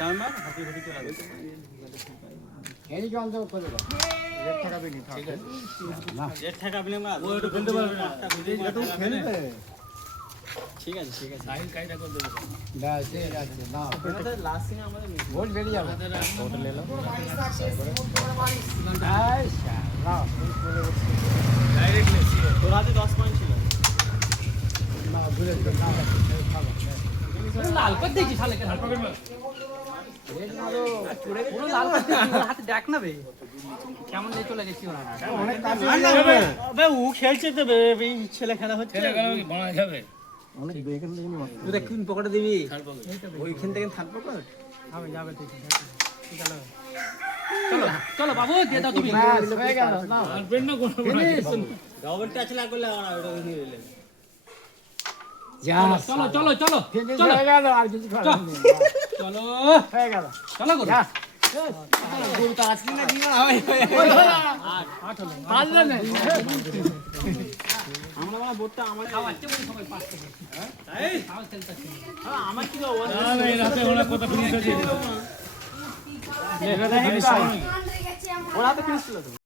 timer হাতে ঘড়ি চলে যাবে এই জন তো করে দাও রেট ঠকাবে নি ঠিক আছে না রেট ঠকাবে না ও একটু খেলতে পারবে না এটা তো খেলবে ঠিক আছে সাইন কাইটা করে দেব না ঠিক আছে না এটা লাস্ট সিনে আমাদের গোল বেরিয়ে যাবে ফটো নিয়ে নাও মাশাআল্লাহ ডাইরেক্টলি তোর হাতে 10 পয়েন্ট ছিল না ঘুরে না লাল করে দিয়েছি শালে কে পকেট মার রেট মারো পুরো লাল করে দিয়েছি ওর হাতে দেখ না বে কেমন দিয়ে চলে গেছি ওরা অনেক কাছে আবে ও খেলছে তো এই ছেলে খেলা হচ্ছে ছেলে গেল কি বানা যাবে অনেক বেকার থেকে মারো তুই দেখ কোন পকেটে দিবি ওইখান থেকে থার্ড পকেট হবে যাবে তুই চলো চলো বাবু দিয়ে দাও তুমি ব্যাস হয়ে গেল না আর পেন না কোন ডবল টাচ লাগলে না ওটা নিয়ে নিলে চলো চলো চলো ফিনিশ চলো হয়ে গেল আর কিছু করার নেই চলো হয়ে গেল চলো করো যা গোল তো আসলি না দিনা হয় পারলে না আমরা মানে বোর্ডটা আমার খাওয়াচ্ছে বলে সবাই পাস করে এই খাওয়া খেলতে আমার কি না না এই রাতে ওরা কত ফিনিশ হয়েছে ওরা তো ফিনিশ ছিল তো